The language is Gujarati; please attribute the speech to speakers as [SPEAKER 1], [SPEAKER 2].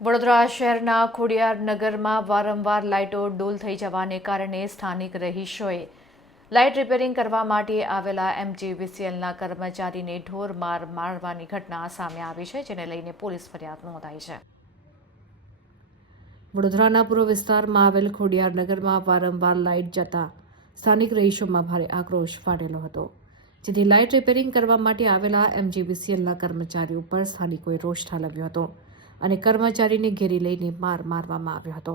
[SPEAKER 1] વડોદરા શહેરના ખોડિયાર નગરમાં વારંવાર લાઇટો ડોલ થઈ જવાને કારણે સ્થાનિક રહીશોએ લાઇટ રિપેરિંગ કરવા માટે આવેલા એમજીવીસીએલના કર્મચારીને ઢોર માર મારવાની ઘટના સામે આવી છે, જેને લઈને પોલીસ ફરિયાદ નોંધાઈ છે. વડોદરાના પૂર્વ વિસ્તારમાં આવેલ ખોડિયાર નગરમાં વારંવાર લાઇટ જતા સ્થાનિક રહીશોમાં ભારે આક્રોશ ફાટેલો હતો, જેથી લાઇટ રિપેરિંગ કરવા માટે આવેલા એમજીવીસીએલના કર્મચારીઓ પર સ્થાનિકોએ રોષ ઠાલવ્યો હતો. અને કર્મચારીને ઘેરી લઈને માર મારવામાં આવ્યો હતો.